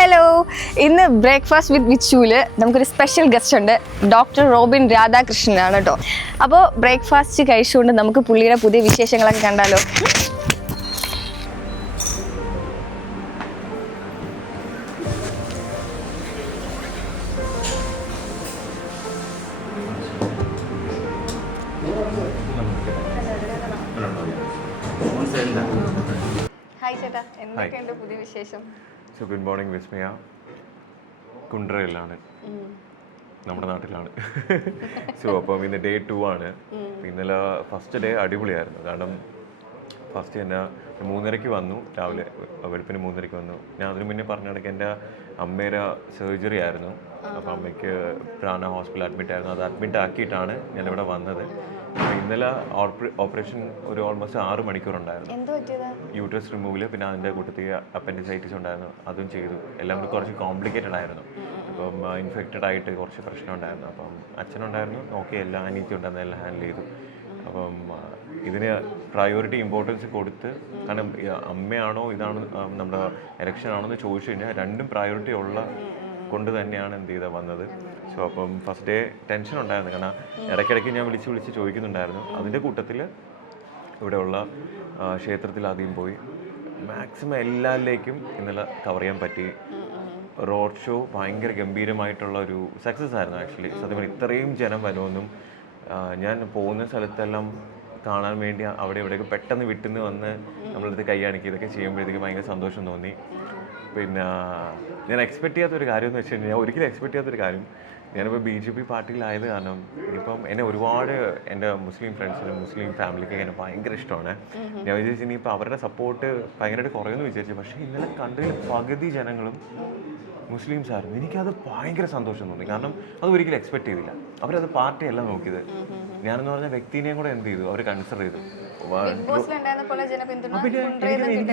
Hello, ഇന്ന് breakfast വിത്ത് വിച്ചൂല് നമുക്കൊരു special guest ഉണ്ട്. ഡോക്ടർ റോബിൻ രാധാകൃഷ്ണനാണ് കേട്ടോ. അപ്പോൾ ബ്രേക്ക്ഫാസ്റ്റ് കഴിച്ചുകൊണ്ട് നമുക്ക് പുള്ളിയുടെ പുതിയ വിശേഷങ്ങളൊക്കെ കണ്ടാലോ. ഹായ് ചേട്ടാ, എന്തൊക്കെയുണ്ട് പുതിയ വിശേഷം? സോ ഗുഡ് മോർണിംഗ് വിസ്മയ. കുണ്ട്രയിലാണ്, നമ്മുടെ നാട്ടിലാണ്. സോ അപ്പം ഇന്ന് ഡേ 2 ആണ്. ഇന്നലെ ഫസ്റ്റ് ഡേ അടിപൊളിയായിരുന്നു. കാരണം ഫസ്റ്റ് തന്നെ 3:30 വന്നു, രാവിലെ വെളുപ്പിന് 3:30 വന്നു. ഞാൻ അതിന് മുന്നേ പറഞ്ഞ കണക്ക് എൻ്റെ അമ്മയുടെ സർജറി ആയിരുന്നു. അപ്പോൾ അമ്മയ്ക്ക് പ്രാണ ഹോസ്പിറ്റലിൽ അഡ്മിറ്റ് ആയിരുന്നു. അത് അഡ്മിറ്റ് ആക്കിയിട്ടാണ് ഞാനിവിടെ വന്നത്. ഇന്നലെ ഓപ്പറേഷൻ ഒരു ഓൾമോസ്റ്റ് 6 മണിക്കൂറുണ്ടായിരുന്നു. യൂട്രസ് റിമൂവൽ, പിന്നെ അതിൻ്റെ കൂട്ടത്തിൽ അപ്പൻഡിസൈറ്റിസ് ഉണ്ടായിരുന്നു, അതും ചെയ്തു. എല്ലാം കൂടി കുറച്ച് കോംപ്ലിക്കേറ്റഡ് ആയിരുന്നു. അപ്പം ഇൻഫെക്റ്റഡ് ആയിട്ട് കുറച്ച് പ്രശ്നം ഉണ്ടായിരുന്നു. അപ്പം അച്ഛനുണ്ടായിരുന്നു, നോക്കി എല്ലാം അനീതി ഉണ്ടായിരുന്നു, എല്ലാം ഹാൻഡിൽ ചെയ്തു. അപ്പം ഇതിന് പ്രയോറിറ്റി ഇമ്പോർട്ടൻസ് കൊടുത്ത്, കാരണം അമ്മയാണോ ഇതാണ് നമ്മുടെ എലക്ഷൻ ആണോ എന്ന് ചോദിച്ചു കഴിഞ്ഞാൽ രണ്ടും പ്രയോറിറ്റി ഉള്ള കൊണ്ട് തന്നെയാണ് എന്ത് ചെയ്താൽ വന്നത്. സോ അപ്പം ഫസ്റ്റ് ഡേ ടെൻഷൻ ഉണ്ടായിരുന്നു, കാരണം ഇടയ്ക്കിടയ്ക്ക് ഞാൻ വിളിച്ച് ചോദിക്കുന്നുണ്ടായിരുന്നു. അതിൻ്റെ കൂട്ടത്തിൽ ഇവിടെയുള്ള ക്ഷേത്രത്തിൽ ആദ്യം പോയി മാക്സിമം എല്ലാവരിലേക്കും ഇന്നലെ കവർ ചെയ്യാൻ പറ്റി. റോഡ് ഷോ ഭയങ്കര ഗംഭീരമായിട്ടുള്ള ഒരു സക്സസ് ആയിരുന്നു. ആക്ച്വലി സത്യം പറഞ്ഞാൽ ഇത്രയും ജനം വരുമെന്നും ഞാൻ പോകുന്ന സ്ഥലത്തെല്ലാം കാണാൻ വേണ്ടി അവിടെ ഇവിടെയൊക്കെ പെട്ടെന്ന് വിട്ടുന്ന് വന്ന് നമ്മളടുത്ത് കൈ കാണിക്കുക, ഇതൊക്കെ ചെയ്യുമ്പോഴത്തേക്ക് ഭയങ്കര സന്തോഷം തോന്നി. പിന്നെ ഞാൻ എക്സ്പെക്ട് ചെയ്യാത്തൊരു കാര്യം എന്ന് വെച്ച് കഴിഞ്ഞാൽ, ഞാൻ ഒരിക്കലും എക്സ്പെക്ട് ചെയ്യാത്തൊരു കാര്യം, ഞാനിപ്പോൾ BJP പാർട്ടിയിലായത് കാരണം ഇപ്പം എന്നെ ഒരുപാട് എൻ്റെ മുസ്ലിം ഫ്രണ്ട്സിനും മുസ്ലിം ഫാമിലിക്കൊക്കെ എന്നെ ഭയങ്കര ഇഷ്ടമാണ്. ഞാൻ വിചാരിച്ചു ഇനിയിപ്പോൾ അവരുടെ സപ്പോർട്ട് ഭയങ്കരമായിട്ട് കുറയുമെന്ന് വിചാരിച്ചു. പക്ഷേ ഇന്നലെ കണ്ടതിൽ പകുതി ജനങ്ങളും മുസ്ലിംസ് ആയിരുന്നു. എനിക്കത് ഭയങ്കര സന്തോഷം തോന്നി, കാരണം അത് ഒരിക്കലും എക്സ്പെക്ട് ചെയ്തില്ല. അവരത് പാർട്ടിയല്ല നോക്കിയത്, ഞാനെന്ന് പറഞ്ഞ വ്യക്തിനെയും കൂടെ എന്ത് ചെയ്തു, അവർ കൺസിഡർ ചെയ്തു.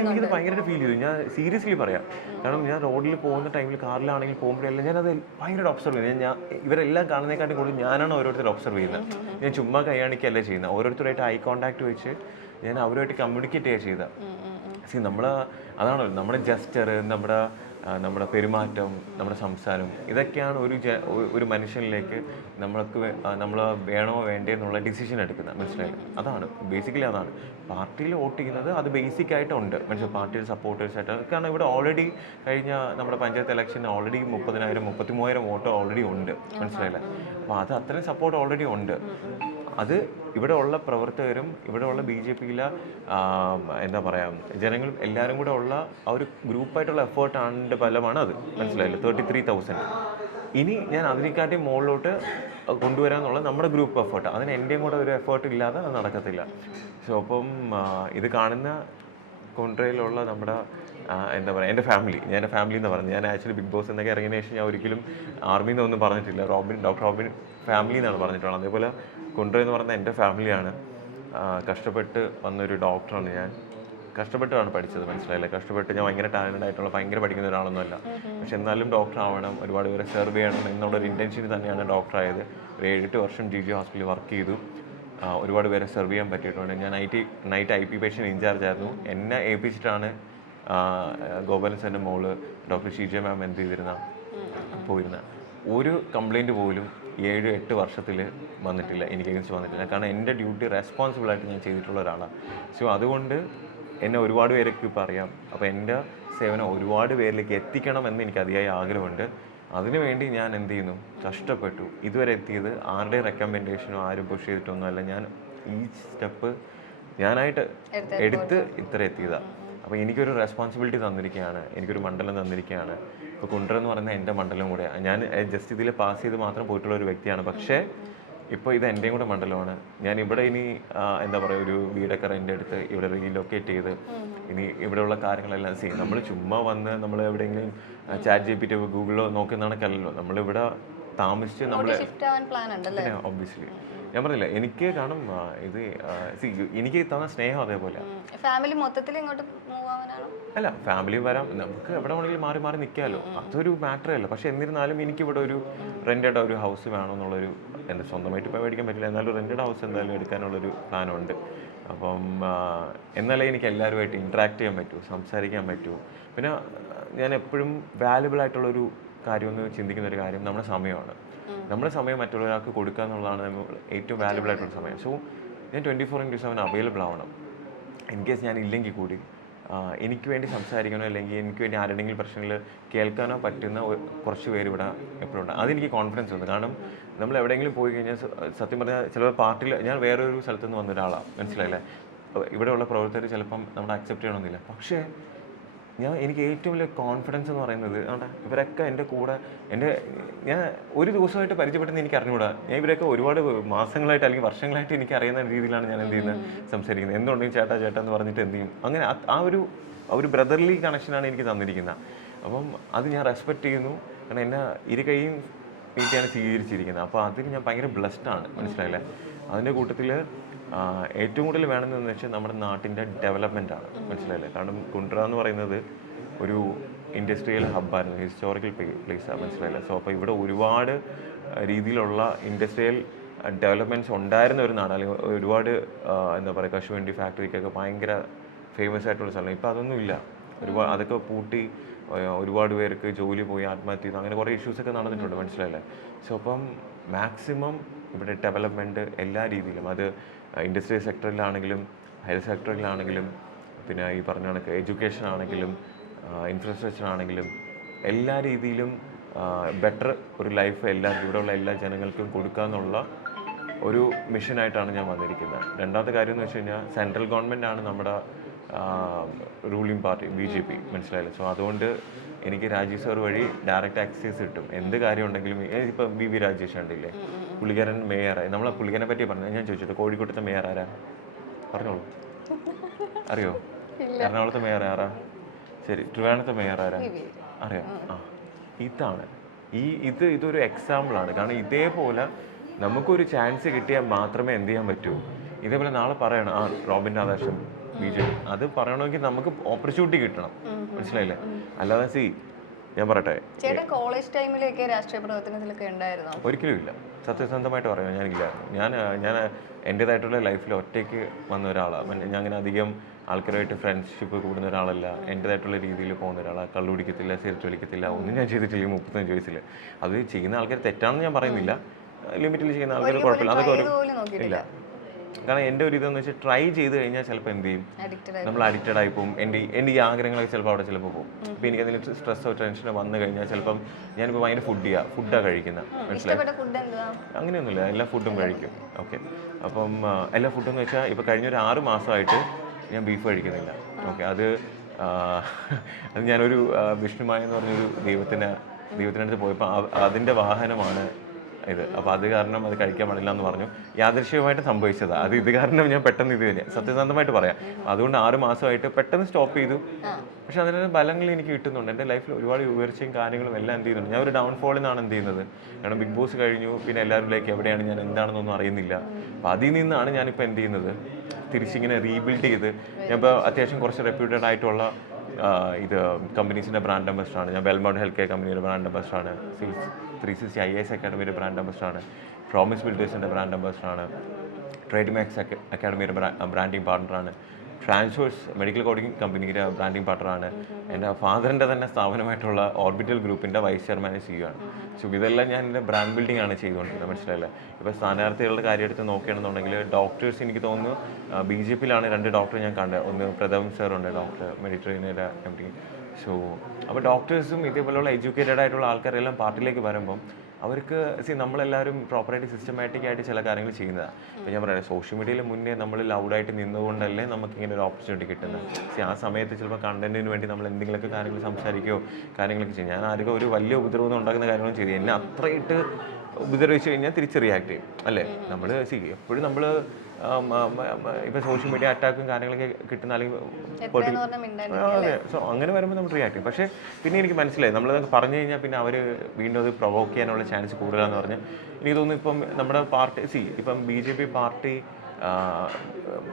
എനിക്കത് ഭയങ്കരമായിട്ട് ഫീൽ ചെയ്തു. ഞാൻ സീരിയസ്ലി പറയാം, കാരണം ഞാൻ റോഡിൽ പോകുന്ന ടൈമിൽ കാറിലാണെങ്കിൽ പോകുമ്പോഴെല്ലാം ഞാനത് ഭയങ്കരമായിട്ട് ഒബ്സർവ് ചെയ്യുന്നത്. ഞാൻ ഇവരെല്ലാം കാണുന്നതിനെക്കാട്ടും കൂടുതൽ ഞാനാണ് ഓരോരുത്തർ ഒബ്സർവ് ചെയ്യുന്നത്. ഞാൻ ചുമ്മാ കൈയാണിക്കല്ല ചെയ്യുന്നത്, ഓരോരുത്തരായിട്ട് ഐ കോൺടാക്ട് വെച്ച് ഞാൻ അവരുമായിട്ട് കമ്മ്യൂണിക്കേറ്റ് ചെയ്യുക ചെയ്ത. അതാണ് നമ്മുടെ ജസ്റ്റർ, നമ്മുടെ പെരുമാറ്റം, നമ്മുടെ സംസാരം, ഇതൊക്കെയാണ് ഒരു മനുഷ്യനിലേക്ക് നമ്മൾ വേണോ വേണ്ടേ എന്നുള്ള ഡിസിഷൻ എടുക്കുന്നത്. മനസ്സിലായി? അതാണ് ബേസിക്കലി, അതാണ് പാർട്ടിയിൽ വോട്ട് ചെയ്യുന്നത്. അത് ബേസിക് ആയിട്ടുണ്ട് മനസ്സിലായി. പാർട്ടിയിൽ സപ്പോർട്ടേഴ്സായിട്ട്, കാരണം ഇവിടെ ഓൾറെഡി കഴിഞ്ഞ നമ്മുടെ പഞ്ചായത്ത് ഇലക്ഷന് ഓൾറെഡി 30,000 33,000 വോട്ട് ഓൾറെഡി ഉണ്ട്. മനസ്സിലായില്ലേ? അപ്പോൾ അത് അത്രയും സപ്പോർട്ട് ഓൾറെഡി ഉണ്ട്. അത് ഇവിടെ ഉള്ള പ്രവർത്തകരും ഇവിടെ ഉള്ള BJPയിലെ എന്താ പറയുക ജനങ്ങളും എല്ലാവരും കൂടെ ഉള്ള ആ ഒരു ഗ്രൂപ്പായിട്ടുള്ള എഫേർട്ടാണിൻ്റെ ഫലമാണ് അത്. മനസ്സിലായില്ലേ? 33,000. ഇനി ഞാൻ അതിനെക്കാട്ടി മുകളിലോട്ട് കൊണ്ടുവരാമെന്നുള്ള നമ്മുടെ ഗ്രൂപ്പ് എഫേർട്ട്, അതിന് എൻ്റെയും കൂടെ ഒരു എഫേർട്ട് ഇല്ലാതെ അത് നടക്കത്തില്ല. സോ അപ്പം ഇത് കാണുന്ന കുണ്ട്രയിലുള്ള നമ്മുടെ എന്താ പറയുക എൻ്റെ ഫാമിലി, ഞാൻ എൻ്റെ ഫാമിലി എന്ന് പറഞ്ഞു. ഞാൻ ആക്ച്വലി ബിഗ് ബോസ് എന്നൊക്കെ ഇറങ്ങിയതിന് ശേഷം ഞാൻ ഒരിക്കലും ആർമിയിൽ നിന്നൊന്നും പറഞ്ഞിട്ടില്ല. ഡോക്ടർ റോബിൻ ഫാമിലി എന്നാണ് പറഞ്ഞിട്ടുള്ളത്. അതേപോലെ കുണ്ട്ര എന്ന് പറയുന്നത് എൻ്റെ ഫാമിലിയാണ്. കഷ്ടപ്പെട്ട് വന്നൊരു ഡോക്ടറാണ് ഞാൻ. കഷ്ടപ്പെട്ടാണ് പഠിച്ചത്. മനസ്സിലായില്ല? കഷ്ടപ്പെട്ട് ഞാൻ ഭയങ്കര ടാലൻ്റ് ആയിട്ടുള്ള ഭയങ്കര പഠിക്കുന്ന ഒരാളൊന്നുമല്ല. പക്ഷെ എന്നാലും ഡോക്ടർ ആവണം, ഒരുപാട് പേരെ സെർവ് ചെയ്യണം എന്നുള്ളൊരു ഇൻറ്റൻഷനിൽ തന്നെയാണ് ഡോക്ടറായത്. ഒരു 7-8 വർഷം GG ഹോസ്പിറ്റലിൽ വർക്ക് ചെയ്തു. ഒരുപാട് പേരെ സെർവ് ചെയ്യാൻ പറ്റിയിട്ടുണ്ട്. ഞാൻ നൈറ്റ് IP പേഷ്യൻ്റ് ഇൻചാർജ് ആയിരുന്നു. എന്നെ ഏൽപ്പിച്ചിട്ടാണ് ഗോപാലൻ സാറിൻ്റെ മോള് ഡോക്ടർ ഷീജ മാം എന്ത് ചെയ്തിരുന്ന പോയിരുന്ന. ഒരു കംപ്ലയിൻറ്റ് പോലും 7-8 വർഷത്തിൽ വന്നിട്ടില്ല, എനിക്ക് അഗൻസ്റ്റ് വന്നിട്ടില്ല. കാരണം എൻ്റെ ഡ്യൂട്ടി റെസ്പോൺസിബിളായിട്ട് ഞാൻ ചെയ്തിട്ടുള്ള ഒരാളാണ്. സോ അതുകൊണ്ട് എന്നെ ഒരുപാട് പേരൊക്കെ ഇപ്പോൾ അറിയാം. അപ്പോൾ എൻ്റെ സേവനം ഒരുപാട് പേരിലേക്ക് എത്തിക്കണമെന്ന് എനിക്ക് അതിയായ ആഗ്രഹമുണ്ട്. അതിനുവേണ്ടി ഞാൻ എന്ത് ചെയ്യുന്നു, കഷ്ടപ്പെട്ടു. ഇതുവരെ എത്തിയത് ആരുടെയും റെക്കമെൻഡേഷനോ ആരും പുഷ് ചെയ്തിട്ടൊന്നുമല്ല. ഞാൻ ഈ സ്റ്റെപ്പ് ഞാനായിട്ട് എടുത്ത് ഇത്ര എത്തിയതാണ്. അപ്പോൾ എനിക്കൊരു റെസ്പോൺസിബിലിറ്റി തന്നിരിക്കുകയാണ്, എനിക്കൊരു മണ്ഡലം തന്നിരിക്കുകയാണ്. ഇപ്പോൾ കുണ്ട്ര എന്ന് പറയുന്നത് എൻ്റെ മണ്ഡലം കൂടെയാണ്. ഞാൻ ജസ്റ്റ് ഇതിൽ പാസ് ചെയ്ത് മാത്രം പോയിട്ടുള്ള ഒരു വ്യക്തിയാണ്. പക്ഷേ ഇപ്പോൾ ഇത് എൻ്റെയും കൂടെ മണ്ഡലമാണ്. ഞാൻ ഇവിടെ ഇനി എന്താ പറയുക, ഒരു വീടൊക്കെ റെൻ്റ് എടുത്ത് ഇവിടെ റീലൊക്കേറ്റ് ചെയ്ത് ഇനി ഇവിടെയുള്ള കാര്യങ്ങളെല്ലാം ചെയ്യും. നമ്മൾ ചുമ്മാ വന്ന് നമ്മൾ എവിടെയെങ്കിലും ChatGPT ഗൂഗിളോ നോക്കുന്ന കണക്കല്ലല്ലോ. നമ്മളിവിടെ താമസിച്ച് നമ്മൾ ഒബ്വിയസ്ലി ഞാൻ പറഞ്ഞില്ല, എനിക്ക് കാണും ഇത് എനിക്ക് തന്ന സ്നേഹം അതേപോലെ. ഫാമിലി മൊത്തത്തിൽ ഇങ്ങോട്ട് മൂവ് ആവാനാണോ? അല്ല, ഫാമിലി വരാം, നമുക്ക് എവിടെ വേണമെങ്കിലും മാറി മാറി നിൽക്കാമല്ലോ, അതൊരു മാറ്ററേ അല്ല. പക്ഷെ എന്നിരുന്നാലും എനിക്കിവിടെ ഒരു റെൻറ്റഡ് ഒരു ഹൗസ് വേണമെന്നുള്ളൊരു, എൻ്റെ സ്വന്തമായിട്ട് ഇപ്പോൾ മേടിക്കാൻ പറ്റില്ല, എന്നാലും റെൻറ്റഡ് ഹൗസ് എന്തായാലും എടുക്കാനുള്ളൊരു പ്ലാനുണ്ട്. അപ്പം എന്നാലേ എനിക്ക് എല്ലാവരുമായിട്ട് ഇൻട്രാക്ട് ചെയ്യാൻ പറ്റൂ, സംസാരിക്കാൻ പറ്റൂ. പിന്നെ ഞാൻ എപ്പോഴും വാല്യുബിൾ ആയിട്ടുള്ളൊരു കാര്യമെന്ന് ചിന്തിക്കുന്ന ഒരു കാര്യം നമ്മുടെ സമയമാണ്. നമ്മുടെ സമയം മറ്റുള്ളവർക്ക് കൊടുക്കുക എന്നുള്ളതാണ് ഏറ്റവും വാല്യുബിൾ ആയിട്ടുള്ള സമയം. സോ ഞാൻ 24/7 അവൈലബിൾ ആവണം. ഇൻ കേസ് ഞാൻ ഇല്ലെങ്കിൽ കൂടി എനിക്ക് വേണ്ടി സംസാരിക്കണോ അല്ലെങ്കിൽ എനിക്ക് വേണ്ടി ആരുടെയെങ്കിലും പ്രശ്നങ്ങൾ കേൾക്കാനോ പറ്റുന്ന കുറച്ച് പേര് ഇവിടെ എപ്പോഴും ഉണ്ട്. അതെനിക്ക് കോൺഫിഡൻസ് ഉണ്ട്. കാരണം നമ്മൾ എവിടെയെങ്കിലും പോയി കഴിഞ്ഞാൽ സത്യം പറഞ്ഞാൽ ചിലപ്പോൾ പാർട്ടിയിൽ ഞാൻ വേറൊരു സ്ഥലത്ത് നിന്ന് വന്ന ഒരാളാണ്, മനസ്സിലായില്ലേ? ഇവിടെയുള്ള പ്രവർത്തകർ ചിലപ്പം നമ്മൾ അക്സെപ്റ്റ് ചെയ്യണമെന്നില്ല. പക്ഷേ എനിക്ക് ഏറ്റവും വലിയ കോൺഫിഡൻസ് എന്ന് പറയുന്നത് ഇവരൊക്കെ എൻ്റെ കൂടെ ഞാൻ ഒരു ദിവസമായിട്ട് പരിചയപ്പെട്ടെന്ന് എനിക്ക് അറിഞ്ഞുകൂടാ. ഞാൻ ഇവരൊക്കെ ഒരുപാട് മാസങ്ങളായിട്ട് അല്ലെങ്കിൽ വർഷങ്ങളായിട്ട് എനിക്ക് അറിയുന്ന രീതിയിലാണ് ഞാൻ എന്ത് ചെയ്യുന്നത്, സംസാരിക്കുന്നത്. എന്തുകൊണ്ടെങ്കിൽ ചേട്ടാ ചേട്ടാ എന്ന് പറഞ്ഞിട്ട് എന്ത് ചെയ്യും, അങ്ങനെ ആ ഒരു ബ്രദർലി കണക്ഷനാണ് എനിക്ക് തന്നിരിക്കുന്നത്. അപ്പം അത് ഞാൻ റെസ്പെക്റ്റ് ചെയ്യുന്നു. കാരണം എന്നെ ഇരു കൈയും നീട്ടിയാണ് സ്വീകരിച്ചിരിക്കുന്നത്. അപ്പോൾ അതിൽ ഞാൻ ഭയങ്കര ബ്ലെസ്ഡ് ആണ്, മനസ്സിലായില്ലേ? അതിൻ്റെ കൂട്ടത്തിൽ ഏറ്റവും കൂടുതൽ വേണമെന്ന് വെച്ചാൽ നമ്മുടെ നാട്ടിൻ്റെ ഡെവലപ്മെൻറ്റാണ്, മനസ്സിലായില്ലേ? കാരണം കുണ്ട്ര എന്ന് പറയുന്നത് ഒരു ഇൻഡസ്ട്രിയൽ ഹബ്ബായിരുന്നു, ഹിസ്റ്റോറിക്കൽ പ്ലേസാണ്, മനസ്സിലായില്ലേ? സോ അപ്പോൾ ഇവിടെ ഒരുപാട് രീതിയിലുള്ള ഇൻഡസ്ട്രിയൽ ഡെവലപ്മെൻറ്റ്സ് ഉണ്ടായിരുന്ന ഒരു നാട്, അല്ലെങ്കിൽ ഒരുപാട് എന്താ പറയുക, കശുവണ്ടി ഫാക്ടറിക്കൊക്കെ ഭയങ്കര ഫേമസ് ആയിട്ടുള്ള സ്ഥലം. ഇപ്പോൾ അതൊന്നും ഇല്ല. അതൊക്കെ പൂട്ടി ഒരുപാട് പേർക്ക് ജോലി പോയി, ആത്മഹത്യ ചെയ്തു, അങ്ങനെ കുറേ ഇഷ്യൂസൊക്കെ നടന്നിട്ടുണ്ട്, മനസ്സിലായില്ലേ? സോ അപ്പം മാക്സിമം ഇവിടെ ഡെവലപ്മെൻറ്റ് എല്ലാ രീതിയിലും, അത് ഇൻഡസ്ട്രിയൽ സെക്ടറിലാണെങ്കിലും ഹെൽത്ത് സെക്ടറിലാണെങ്കിലും പിന്നെ ഈ പറഞ്ഞ കണക്ക് എഡ്യൂക്കേഷൻ ആണെങ്കിലും ഇൻഫ്രാസ്ട്രക്ചർ ആണെങ്കിലും എല്ലാ രീതിയിലും ബെറ്റർ ഒരു ലൈഫ് ഇവിടെയുള്ള എല്ലാ ജനങ്ങൾക്കും കൊടുക്കുക എന്നുള്ള ഒരു മിഷനായിട്ടാണ് ഞാൻ വന്നിരിക്കുന്നത്. രണ്ടാമത്തെ കാര്യം എന്ന് വെച്ച് കഴിഞ്ഞാൽ സെൻട്രൽ ഗവൺമെൻറ്റാണ് നമ്മുടെ റൂളിംഗ് പാർട്ടി BJP, മനസ്സിലായില്ലേ? സോ അതുകൊണ്ട് എനിക്ക് രാജീവ് സാർ വഴി ഡയറക്റ്റ് ആക്സസ് കിട്ടും. എന്ത് കാര്യം ഉണ്ടെങ്കിലും ഇപ്പം BV രാജേഷ് കണ്ടില്ലേ, പുള്ളിക്കാരൻ മേയറായി. നമ്മളെ പുള്ളിക്കാരനെ പറ്റി പറഞ്ഞു. ഞാൻ ചോദിച്ചിട്ട് കോഴിക്കോട്ടത്തെ മേയർ ആരാ പറഞ്ഞോളൂ, അറിയോ? എറണാകുളത്തെ മേയർ ആരാ? ശരി, ട്രിവാൻഡ്രത്തെ മേയർ ആരാ അറിയാം? ഇതൊരു എക്സാമ്പിളാണ്. കാരണം ഇതേപോലെ നമുക്കൊരു ചാൻസ് കിട്ടിയാൽ മാത്രമേ എന്ത് ചെയ്യാൻ പറ്റൂ. ഇതേപോലെ നാളെ പറയണം റോബിൻ രാധാകൃഷ്ണൻ BJP, അത് പറയണമെങ്കിൽ നമുക്ക് ഓപ്പർച്യൂണിറ്റി കിട്ടണം, മനസ്സിലായില്ലേ? അല്ലാതെ ഞാൻ പറയട്ടെ, കോളേജ് ടൈമിലേക്ക് രാഷ്ട്രീയ പ്രവർത്തനത്തിലൊക്കെ ഉണ്ടായിരുന്നോ? ഒരിക്കലും ഇല്ല. സത്യസന്ധമായിട്ട് പറയാം, ഞാനില്ലായിരുന്നു. ഞാൻ എൻ്റേതായിട്ടുള്ള ലൈഫിൽ ഒറ്റയ്ക്ക് വന്ന ഒരാളാണ്. ഞാൻ അങ്ങനെ അധികം ആൾക്കാരുമായിട്ട് ഫ്രണ്ട്ഷിപ്പ് കൂടുന്ന ഒരാളല്ല. എൻ്റേതായിട്ടുള്ള രീതിയിൽ പോകുന്ന ഒരാളാണ്. കള്ളു കുടിക്കത്തില്ല, സിഗരറ്റ് വലിക്കത്തില്ല, ഒന്നും ഞാൻ ചെയ്തിട്ടില്ല 35 വയസ്സിൽ. അത് ചെയ്യുന്ന ആൾക്കാർ തെറ്റാണെന്ന് ഞാൻ പറയുന്നില്ല. ലിമിറ്റിൽ ചെയ്യുന്ന ആൾക്കാർ കുഴപ്പമില്ല, അതൊക്കെ ഇല്ല. കാരണം എൻ്റെ ഒരു ഇതെന്ന് വെച്ചാൽ ട്രൈ ചെയ്ത് കഴിഞ്ഞാൽ ചിലപ്പോൾ എന്ത് ചെയ്യും, നമ്മൾ അഡിക്റ്റഡ് ആയി പോകും. എൻ്റെ ഈ ആഗ്രഹങ്ങളൊക്കെ ചിലപ്പോൾ അവിടെ ചിലപ്പോൾ പോകും. ഇപ്പോൾ എനിക്ക് എന്തെങ്കിലും സ്ട്രെസ്സോ ടെൻഷനോ വന്നു കഴിഞ്ഞാൽ ചിലപ്പം ഞാനിപ്പോൾ ഭയങ്കര ഫുഡാണ് കഴിക്കുന്നത്, മനസ്സിലായി? അങ്ങനെയൊന്നുമില്ല, എല്ലാ ഫുഡും കഴിക്കും. ഓക്കെ, അപ്പം എല്ലാ ഫുഡും എന്ന് വെച്ചാൽ ഇപ്പോൾ കഴിഞ്ഞൊരു 6 മാസമായിട്ട് ഞാൻ ബീഫ് കഴിക്കുന്നില്ല. ഓക്കെ, അത് ഞാനൊരു വിഷ്ണുമായ എന്ന് പറഞ്ഞൊരു ദൈവത്തിനടുത്ത് പോയപ്പോൾ അതിൻ്റെ വാഹനമാണ് ഇത്. അപ്പോൾ അത് കാരണം അത് കഴിക്കാൻ പാടില്ല എന്ന് പറഞ്ഞു. യാദൃശ്ചികമായിട്ട് സംഭവിച്ചതാണ്. ഇത് കാരണം ഞാൻ പെട്ടെന്ന് ഇത് തന്നെ സത്യസന്ധമായിട്ട് പറയാം. അതുകൊണ്ട് 6 മാസമായിട്ട് പെട്ടെന്ന് സ്റ്റോപ്പ് ചെയ്തു. പക്ഷെ അതിനുള്ള ഫലങ്ങൾ എനിക്ക് കിട്ടുന്നുണ്ട്. എൻ്റെ ലൈഫിൽ ഒരുപാട് ഉയർച്ചയും കാര്യങ്ങളും എല്ലാം എന്ത് ചെയ്യുന്നുണ്ട്. ഞാൻ ഒരു ഡൗൺഫോളിൽ നിന്നാണ് എന്ത് ചെയ്യുന്നത്. കാരണം ബിഗ് ബോസ് കഴിഞ്ഞു, പിന്നെ എല്ലാവരിലേക്ക് എവിടെയാണ് ഞാൻ എന്താണെന്നൊന്നും അറിയുന്നില്ല. അപ്പോൾ അതിൽ നിന്നാണ് ഞാനിപ്പോൾ എന്ത് ചെയ്യുന്നത്, തിരിച്ചിങ്ങനെ റീബിൽഡ് ചെയ്ത് ഞാൻ ഇപ്പോൾ അത്യാവശ്യം കുറച്ച് റെപ്യൂട്ടഡ് ആയിട്ടുള്ള കമ്പനീസിൻ്റെ ബ്രാൻഡ് അംബാസിഡറാണ്. ഞാൻ ബെൽമൗണ്ട് ഹെൽത്ത് കെയർ കമ്പനിയുടെ ബ്രാൻഡ് അംബാസിഡറാണ്. 360 IAS അക്കാഡമിയുടെ ബ്രാൻഡ് അംബാസിഡറാണ്. പ്രോമിസ് ബിൽഡേഴ്സിൻ്റെ ബ്രാൻഡ് അംബാസിഡറാണ്. ട്രേഡ് മാക്സ് അക്കാഡമിയുടെ ബ്രാൻഡിങ് പാർട്ണറാണ്. ട്രാൻസ്ഫേഴ്സ് മെഡിക്കൽ കോഡിംഗ് കമ്പനിയുടെ ബ്രാൻഡിങ് പാർട്ണറാണ്. എൻ്റെ ഫാദറിൻ്റെ തന്നെ സ്ഥാപനമായിട്ടുള്ള ഓർബിറ്റൽ ഗ്രൂപ്പിൻ്റെ വൈസ് ചെയർമാൻ CEO ആണ്. സോ ഇതെല്ലാം ഞാൻ എൻ്റെ ബ്രാൻഡ് ബിൽഡിംഗ് ആണ് ചെയ്തുകൊണ്ടിരുന്നത്, മനസ്സിലായില്ലേ? ഇപ്പോൾ സ്ഥാനാർത്ഥികളുടെ കാര്യം എടുത്ത് നോക്കുകയാണെന്നുണ്ടെങ്കിൽ ഡോക്ടേഴ്സ് എനിക്ക് തോന്നുന്നു BJPയിലാണ് 2 ഡോക്ടർ ഞാൻ കണ്ടത്. ഒന്ന് പ്രഥം സാറുണ്ട്, ഡോക്ടർ മെഡിറ്ററേനിയയുടെ MD. സോ അപ്പോൾ ഡോക്ടേഴ്സും ഇതേപോലെയുള്ള എഡ്യൂക്കേറ്റഡ് ആയിട്ടുള്ള ആൾക്കാരെല്ലാം പാർട്ടിയിലേക്ക് വരുമ്പം അവർക്ക് നമ്മളെല്ലാവരും പ്രോപ്പറായിട്ട് സിസ്റ്റമാറ്റിക് ആയിട്ട് ചില കാര്യങ്ങൾ ചെയ്യുന്നതാണ്. ഇപ്പോൾ ഞാൻ പറയാം, സോഷ്യൽ മീഡിയയിൽ മുന്നേ നമ്മൾ ലൗഡായിട്ട് നിന്നുകൊണ്ടല്ലേ നമുക്കിങ്ങനെ ഒരു ഓപ്പർച്യൂണിറ്റി കിട്ടുന്നത്. ആ സമയത്ത് ചിലപ്പോൾ കണ്ടന്റിന് വേണ്ടി നമ്മൾ എന്തെങ്കിലുമൊക്കെ കാര്യങ്ങൾ സംസാരിക്കുകയോ കാര്യങ്ങളൊക്കെ ചെയ്യും. ഞാൻ ആർക്കും ഒരു വലിയ ഉപദ്രവം ഉണ്ടാക്കുന്ന കാര്യങ്ങളും ചെയ്തു. എന്നെ അത്രയിട്ട് ഉപദ്രവിച്ചു കഴിഞ്ഞാൽ തിരിച്ച് റിയാക്ട് ചെയ്യും, അല്ലേ? നമ്മൾ എപ്പോഴും നമ്മൾ ഇപ്പോൾ സോഷ്യൽ മീഡിയ അറ്റാക്കും കാര്യങ്ങളൊക്കെ കിട്ടുന്ന അല്ലെങ്കിൽ അതെ. സോ അങ്ങനെ വരുമ്പോൾ നമ്മൾ റിയാക്ട് ചെയ്യും. പക്ഷേ പിന്നെ എനിക്ക് മനസ്സിലായി, നമ്മളത് പറഞ്ഞു കഴിഞ്ഞാൽ പിന്നെ അവർ വീണ്ടും അത് പ്രൊവോക്ക് ചെയ്യാനുള്ള ചാൻസ് കൂടുതലാണെന്ന് പറഞ്ഞാൽ എനിക്ക് തോന്നുന്നു. ഇപ്പം നമ്മുടെ പാർട്ടി ഇപ്പം BJP പാർട്ടി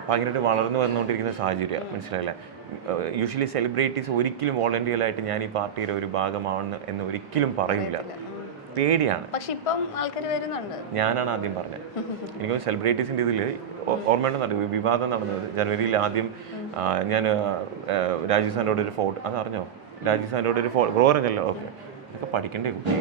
ഭയങ്കരമായിട്ട് വളർന്നു വന്നുകൊണ്ടിരിക്കുന്ന സാഹചര്യമാണ്, മനസ്സിലായില്ലേ? യൂഷ്വലി സെലിബ്രിറ്റീസ് ഒരിക്കലും വോളണ്ടിയറായിട്ട് ഞാൻ ഈ പാർട്ടിയുടെ ഒരു ഭാഗമാവണം എന്ന് ഒരിക്കലും പറയില്ല. പേടിയാണ്. പക്ഷെ ഇപ്പം ആൾക്കാർ വരുന്നുണ്ട്. ഞാനാണ് ആദ്യം പറഞ്ഞത്. എനിക്ക് സെലിബ്രിറ്റീസിൻ്റെ ഇതിൽ ഓർമ്മയുണ്ടെന്ന് വിവാദം നടന്നത് ജനുവരിയിൽ. ആദ്യം ഞാൻ രാജീവ് സാറിൻ്റെ ഒരു ഫോട്ടോ, അതറിഞ്ഞോ? രാജീവ് സാറിനോട് ഒരു ബ്രോ പറഞ്ഞല്ലോ ഓക്കെ ഇതൊക്കെ പഠിക്കണ്ടേ കുട്ടി.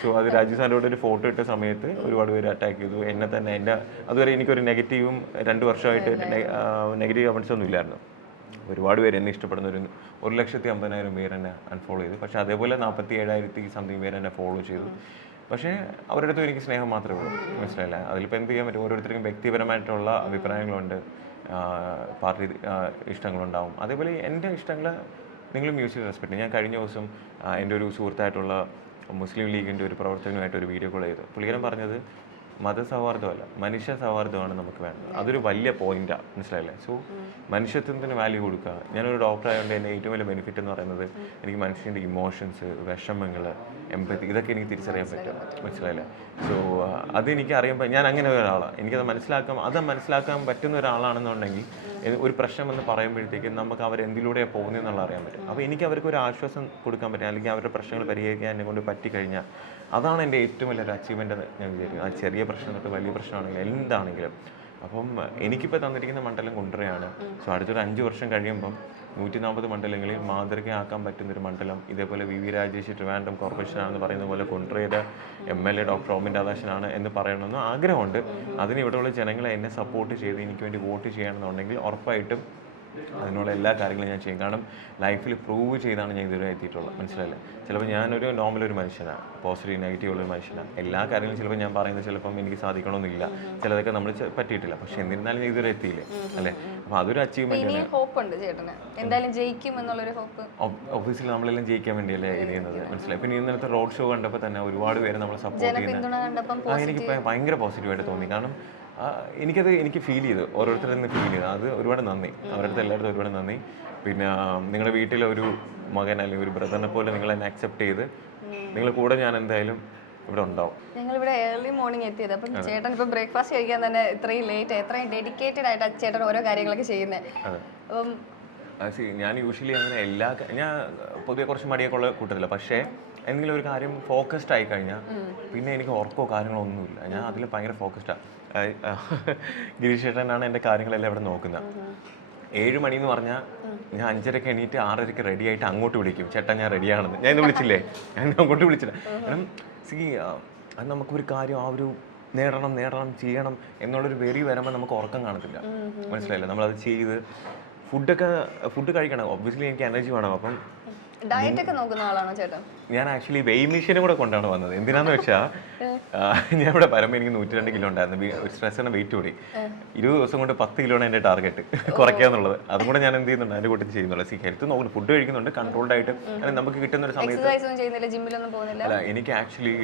സോ അത് രാജീവ് സാറിനോട് ഒരു ഫോട്ടോ ഇട്ട സമയത്ത് ഒരുപാട് പേര് അറ്റാക്ക് ചെയ്തു എന്നെ തന്നെ. എൻ്റെ അതുവരെ എനിക്കൊരു നെഗറ്റീവും 2 വർഷമായിട്ട് നെഗറ്റീവ് കമൻസ് ഒന്നും ഇല്ലായിരുന്നു. ഒരുപാട് പേര് എന്നെ ഇഷ്ടപ്പെടുന്ന 1,50,000 പേര് എന്നെ അൺഫോളോ ചെയ്തു. പക്ഷേ അതേപോലെ 47,000 സംതിങ് പേര് എന്നെ ഫോളോ ചെയ്തു. പക്ഷേ അവരുടെ അടുത്തും എനിക്ക് സ്നേഹം മാത്രമേ ഉള്ളൂ, മനസ്സിലായില്ല. അതിലിപ്പോൾ എന്ത് ചെയ്യാൻ പറ്റും, ഓരോരുത്തർക്കും വ്യക്തിപരമായിട്ടുള്ള അഭിപ്രായങ്ങളുണ്ട്, പാർട്ടി ഇഷ്ടങ്ങളുണ്ടാവും. അതേപോലെ എൻ്റെ ഇഷ്ടങ്ങൾ നിങ്ങൾ മ്യൂച്വൽ റെസ്പെക്ട്. ഞാൻ കഴിഞ്ഞ ദിവസം എൻ്റെ ഒരു സുഹൃത്തായിട്ടുള്ള മുസ്ലിം ലീഗിൻ്റെ ഒരു പ്രവർത്തകനുമായിട്ട് ഒരു വീഡിയോ കോൾ ചെയ്തു. പുള്ളിക്കാരൻ പറഞ്ഞത് മതസൗഹാർദ്ദമല്ല, മനുഷ്യ സൗഹാർദ്ദമാണ് നമുക്ക് വേണ്ടത്. അതൊരു വലിയ പോയിന്റാണ്, മനസ്സിലായില്ലേ. സോ മനുഷ്യത്വത്തിന് വാല്യൂ കൊടുക്കുക. ഞാനൊരു ഡോക്ടർ ആയതുകൊണ്ട് എൻ്റെ ഏറ്റവും വലിയ ബെനിഫിറ്റ് എന്ന് പറയുന്നത് എനിക്ക് മനുഷ്യൻ്റെ ഇമോഷൻസ്, വിഷമങ്ങൾ, എംപതി ഇതൊക്കെ എനിക്ക് തിരിച്ചറിയാൻ പറ്റും, മനസ്സിലായില്ലേ. സോ അതെനിക്ക് അറിയുമ്പോൾ ഞാൻ അങ്ങനെ ഒരാളാണ്. എനിക്കത് മനസ്സിലാക്കാൻ പറ്റുന്ന ഒരാളാണെന്നുണ്ടെങ്കിൽ ഒരു പ്രശ്നം എന്ന് പറയുമ്പോഴത്തേക്കും നമുക്ക് അവരെന്തിലൂടെയാണ് പോകുന്നതെന്നുള്ള അറിയാൻ പറ്റും. അപ്പോൾ എനിക്ക് അവർക്ക് ഒരു ആശ്വാസം കൊടുക്കാൻ പറ്റും, അല്ലെങ്കിൽ അവരുടെ പ്രശ്നങ്ങൾ പരിഹരിക്കാൻ എന്നെ കൊണ്ട് പറ്റിക്കഴിഞ്ഞാൽ അതാണ് എൻ്റെ ഏറ്റവും വലിയൊരു അച്ചീവ്മെൻ്റ് എന്ന് ഞാൻ വിചാരിക്കുന്നു. ആ ചെറിയ പ്രശ്നം തൊട്ട് വലിയ പ്രശ്നമാണെങ്കിലും എന്താണെങ്കിലും. അപ്പം എനിക്കിപ്പോൾ തന്നിരിക്കുന്ന മണ്ഡലം കുണ്ടറയാണ്. സോ അടുത്തൊരു 5 വർഷം കഴിയുമ്പം 140 മണ്ഡലങ്ങളിൽ മാതൃകയാക്കാൻ പറ്റുന്നൊരു മണ്ഡലം ഇതേപോലെ വി രാജേഷ് ട്രിവാൻഡ്രം കോർപ്പറേഷനാണെന്ന് പറയുന്ന പോലെ കുണ്ടറയുടെ MLA ഡോക്ടർ റോബിൻ രാധാകൃഷ്ണനാണ് എന്ന് പറയണമെന്ന് ആഗ്രഹമുണ്ട്. അതിന് ഇവിടെയുള്ള ജനങ്ങളെ എന്നെ സപ്പോർട്ട് ചെയ്ത് എനിക്ക് വേണ്ടി വോട്ട് ചെയ്യണമെന്നുണ്ടെങ്കിൽ ഉറപ്പായിട്ടും അതിനുള്ള എല്ലാ കാര്യങ്ങളും ഞാൻ ചെയ്യും. കാരണം ലൈഫിൽ പ്രൂവ് ചെയ്താണ് ഞാൻ ഇതുവരെ എത്തിയിട്ടുള്ളത്, മനസ്സിലായില്ലേ. ചിലപ്പോൾ ഞാനൊരു നോർമലൊരു മനുഷ്യനാണ്, പോസിറ്റീവ് നെഗറ്റീവ് ഉള്ളൊരു മനുഷ്യനാണ്. എല്ലാ കാര്യങ്ങളും ചിലപ്പോൾ ഞാൻ പറയുന്നത് ചിലപ്പം എനിക്ക് സാധിക്കണമെന്നില്ല, ചിലതൊക്കെ നമ്മൾ പറ്റിയിട്ടില്ല. പക്ഷെ എന്നിരുന്നാലും ഞാൻ ഇതുവരെ എത്തിയില്ലേ, അല്ലേ. അപ്പോൾ അതൊരു അച്ചീവ്മെന്റ്. ഒബ്വിയസ്ലി നമ്മളെല്ലാം ജയിക്കാൻ വേണ്ടിയല്ലേ ഇത് ചെയ്യുന്നത്, മനസ്സിലായി. പിന്നെ ഇന്നത്തെ റോഡ് ഷോ കണ്ടപ്പോൾ തന്നെ ഒരുപാട് പേര് നമ്മളെ സപ്പോർട്ട് ചെയ്യുന്നത് എനിക്ക് ഭയങ്കര പോസിറ്റീവായിട്ട് തോന്നി. കാരണം എനിക്ക് ഫീൽ ചെയ്തു, ഓരോരുത്തരിൽ നിന്ന് ഫീൽ ചെയ്തു. അത് ഒരുപാട് നന്ദി, അവരുടെ അടുത്ത് എല്ലായിടത്തും ഒരുപാട് നന്ദി. പിന്നെ നിങ്ങളുടെ വീട്ടിലെ ഒരു മകൻ അല്ലെങ്കിൽ ഒരു ബ്രദറിനെ പോലെ നിങ്ങൾ എന്നെ അക്സെപ്റ്റ് ചെയ്ത് നിങ്ങളുടെ കൂടെ ഞാൻ എന്തായാലും ഇവിടെ ഉണ്ടാവും. ഞങ്ങളിവിടെ ഏർലി മോർണിംഗ് എത്തിയത്. അപ്പം ചേട്ടൻ ഇപ്പോൾ ബ്രേക്ക്ഫാസ്റ്റ് കഴിക്കാൻ തന്നെ ഇത്രയും ലേറ്റ്, എത്രയും ഡെഡിക്കേറ്റഡ് ആയിട്ട് ചേട്ടൻ ഓരോ കാര്യങ്ങളൊക്കെ ചെയ്യുന്നത്. അപ്പം ഞാൻ യൂഷ്വലി അങ്ങനെ ഞാൻ പൊതുവെ കുറച്ച് മടിയൊക്കെ ഉള്ള കൂട്ടത്തില്ല. പക്ഷേ എന്തെങ്കിലും ഒരു കാര്യം ഫോക്കസ്ഡ് ആയി കഴിഞ്ഞാൽ പിന്നെ എനിക്ക് ഉറക്കോ കാര്യങ്ങളോ ഒന്നുമില്ല. ഞാൻ അതിൽ ഭയങ്കര ഫോക്കസ്ഡാണ്. ഗിരീഷ് ചേട്ടനാണ് എൻ്റെ കാര്യങ്ങളെല്ലാം ഇവിടെ നോക്കുന്നത്. 7 മണി എന്ന് പറഞ്ഞാൽ ഞാൻ 5:30 എണീറ്റ് 6:30 റെഡി ആയിട്ട് അങ്ങോട്ട് വിളിക്കും, ചേട്ടാ ഞാൻ റെഡിയാണെന്ന്. ഞാൻ ഇന്ന് വിളിച്ചില്ലേ, ഞാൻ അങ്ങോട്ട് വിളിച്ചില്ല. കാരണം അത് നമുക്കൊരു കാര്യം ആ ഒരു നേടണം ചെയ്യണം എന്നുള്ളൊരു വെറി വരുമ്പോൾ നമുക്ക് ഉറക്കം കാണത്തില്ല, മനസ്സിലായില്ല. നമ്മളത് ചെയ്ത് ഫുഡ് കഴിക്കണം. ഒബ്വിയസ്ലി എനിക്ക് എനർജി വേണം. അപ്പം ഡയറ്റ് ഒക്കെ നോക്കുന്ന ആളാണോ ചേട്ടൻ? ഞാൻ ആക്ച്വലി വെയ് മെഷീനും കൂടെ കൊണ്ടാണ് വന്നത്. എന്തിനാന്ന് വെച്ചാൽ ഞാൻ ഇവിടെ വരുമ്പോൾ എനിക്ക് 102 കിലോ ഉണ്ടായിരുന്നു. സ്ട്രെസ്സിന് വെയിറ്റ് കൂടി 20 ദിവസം കൊണ്ട് 10 കിലോയാണ് എൻ്റെ ടാർഗറ്റ് കുറയ്ക്കാന്നുള്ളത്. അതും കൂടെ ഞാൻ എന്ത് ചെയ്യുന്നുണ്ട്, അതിൻ്റെ കൂട്ടത്തിൽ ചെയ്യുന്നുള്ളൂ. ഹെൽത്ത് നോക്കുന്നു, ഫുഡ് കഴിക്കുന്നുണ്ട്, കൺട്രോൾഡ് ആയിട്ട്. നമുക്ക് കിട്ടുന്ന ഒരു സമയത്ത് അല്ല, എനിക്ക് ആക്ച്വലി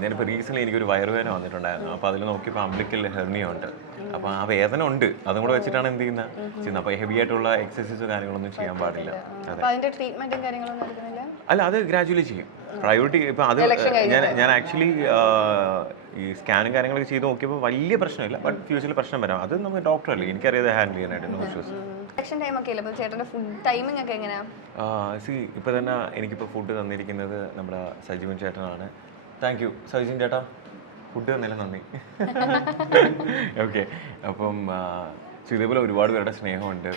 ഞാനിപ്പോൾ റീസെൻ്റ്ലി എനിക്കൊരു വയറുവേദന വന്നിട്ടുണ്ടായിരുന്നു. അപ്പോൾ അതിൽ നോക്കിയപ്പോൾ അംബ്ലിക്കൽ ഹെർണിയ ഉണ്ട്. അപ്പോൾ ആ വേദന ഉണ്ട്, അതും കൂടെ വെച്ചിട്ടാണ് എന്ത് ചെയ്യുന്നത്. അപ്പോൾ ഹെവി ആയിട്ടുള്ള എക്സസൈസോ കാര്യങ്ങളൊന്നും ചെയ്യാൻ പാടില്ല. അല്ല, അത് ഗ്രാജുവലി ചെയ്യും. പ്രയോറിറ്റി ഇപ്പം അത് ഞാൻ ആക്ച്വലി ഈ സ്കാനും കാര്യങ്ങളൊക്കെ ചെയ്ത് നോക്കിയപ്പോൾ വലിയ പ്രശ്നമില്ല. ബട്ട് ഫ്യൂച്ചറിൽ പ്രശ്നം വരാം. അത് നമുക്ക് ഡോക്ടറല്ലേ, എനിക്കറിയാതെ ഹാൻഡിൽ ചെയ്യാനായിട്ട്. ഇപ്പം തന്നെ എനിക്കിപ്പോൾ ഫുഡ് തന്നിരിക്കുന്നത് നമ്മുടെ സജീവൻ ചേട്ടനാണ്. താങ്ക് യു സജീവൻ ചേട്ടാ, ഫുഡ് തന്നില്ല, നന്ദി. ഓക്കെ, അപ്പം ഇതേപോലെ ഒരുപാട് പേരുടെ സ്നേഹമുണ്ട്.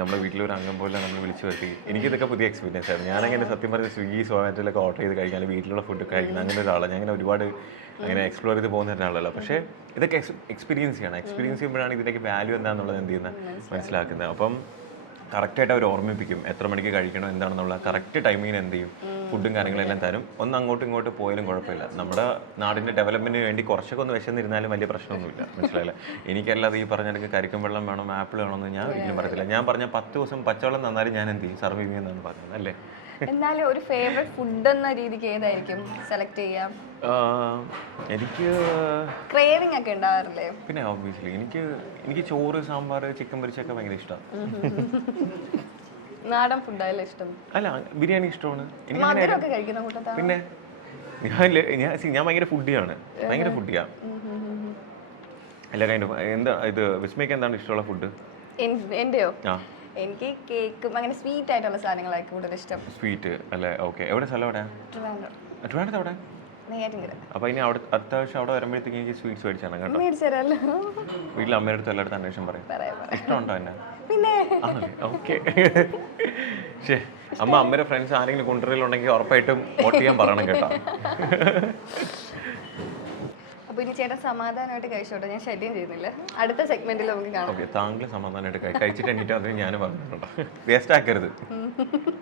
നമ്മുടെ വീട്ടിലൊരു അംഗം പോലെ നമ്മൾ വിളിച്ചു വരുത്തി. എനിക്കിതൊക്കെ പുതിയ എക്സ്പീരിയൻസ് ആയിരുന്നു. ഞാനങ്ങനെ സത്യം പറഞ്ഞ സ്വിഗ്ഗി സൊമാറ്റോയിലൊക്കെ ഓർഡർ ചെയ്ത് കഴിക്കാൻ, വീട്ടിലുള്ള ഫുഡ് കഴിക്കുന്ന അങ്ങനെ ഒരാളാണ്. ഞാൻ അങ്ങനെ ഒരുപാട് അങ്ങനെ എക്സ്പ്ലോർ ചെയ്ത് പോകുന്ന ഒരാളല്ല. പക്ഷേ ഇതൊക്കെ എക്സ്പീരിയൻസ് ചെയ്യണം. എക്സ്പീരിയൻസ് ചെയ്യുമ്പോഴാണ് ഇതിൻ്റെയൊക്കെ വാല്യൂ എന്താണെന്നുള്ളത് എന്ത് ചെയ്യുന്നത് മനസ്സിലാക്കുന്നത്. അപ്പം കറക്റ്റായിട്ട് അവർ ഓർമ്മിപ്പിക്കും എത്ര മണിക്ക് കഴിക്കണം എന്താണെന്നുള്ള കറക്റ്റ് ടൈമിങ്ങിന് എന്ത് ചെയ്യും, ഫുഡും കാര്യങ്ങളെല്ലാം തരും. ഒന്ന് അങ്ങോട്ടും ഇങ്ങോട്ട് പോയാലും കുഴപ്പമില്ല. നമ്മുടെ നാടിൻ്റെ ഡെവലപ്മെൻറ്റിന് വേണ്ടി കുറച്ചൊക്കെ ഒന്ന് വിശന്നിരുന്നാലും വലിയ പ്രശ്നമൊന്നുമില്ല, മനസ്സിലായില്ല. എനിക്കല്ലാതെ ഈ പറഞ്ഞിടയ്ക്ക് കരിക്കും വെള്ളം വേണം, ആപ്പിൾ വേണമെന്ന് ഞാൻ ഒരിക്കലും പറയത്തില്ല. ഞാൻ പറഞ്ഞ 10 ദിവസം പച്ചവെള്ളം തന്നാലും ഞാൻ എന്ത് ചെയ്യും, സർവൈവ് ചെയ്യുന്നതാണ് പറഞ്ഞത്, അല്ലേ. എന്നാലും ഒരു ഫേവറേറ്റ് ഫുഡ് എന്ന രീതിക്ക് ഏതായിരിക്കും സെലക്ട് ചെയ്യാം? എനിക്ക് ക്രേവിംഗ് ഒക്കെ ഉണ്ടാവാറില്ലേ? പിന്നെ ഓബ്വിയസ്ലി എനിക്ക് ചോറ്, സാമ്പാർ, ചിക്കൻ പൊരിച്ചൊക്കെ ഭയങ്കര ഇഷ്ടമാണ്. നാടൻ ഫുഡായാലും ഇഷ്ടം? അല്ല, ബിരിയാണി ഇഷ്ടമാണ്. പിന്നെ ഞാൻ ഭയങ്കര ഫുഡിയാണ്, എല്ലാ കൈൻഡ് ഓഫ്. എന്താ ഇത് വിസ്മയ്ക്ക് എന്താണ് ഇഷ്ടമുള്ള ഫുഡ്? എന്റെയോ? എനിക്ക് കേക്കും അങ്ങനെ സ്വീറ്റ് ആയിട്ടുള്ള സാധനങ്ങളായിരിക്കും കൂടുതൽ ഇഷ്ടം. സ്വീറ്റ് അല്ലേ? ഓക്കെ. എവിടെ സ്ഥലം? എവിടെ? ട്രിവാൻഡ്രത്ത്. എവിടെ? അപ്പൊ ഇനി അവിടെ അത്യാവശ്യം അവിടെ വരുമ്പോഴത്തേക്ക് എനിക്ക് സ്വീറ്റ്സ് മേടിച്ചാണ് കേട്ടോ. വീട്ടിൽ അമ്മയുടെ അടുത്ത് എല്ലായിടത്തും അന്വേഷണം പറയും. ഇഷ്ടമുണ്ടോ എന്നെ? പിന്നെ ഓക്കെ. പക്ഷേ അമ്മയുടെ ഫ്രണ്ട്സ് ആരെങ്കിലും കൊണ്ടുവരലുണ്ടെങ്കിൽ ഉറപ്പായിട്ടും വോട്ട് ചെയ്യാൻ പറയണം കേട്ടോ. അപ്പൊ ഇനി ചേട്ടൻ സമാധാനമായിട്ട് കഴിച്ചോട്ടെ, ഞാൻ ശല്യം ചെയ്യുന്നില്ല. അടുത്ത സെഗ്മെന്റിൽ നമുക്ക് കാണാം. ഓക്കെ, താങ്കൾ സമാധാനമായിട്ട് കഴിച്ചിട്ട് എണീറ്റ് അതിന് ഞാൻ പറഞ്ഞിട്ടുണ്ടോ, വേസ്റ്റ് ആക്കരുത്.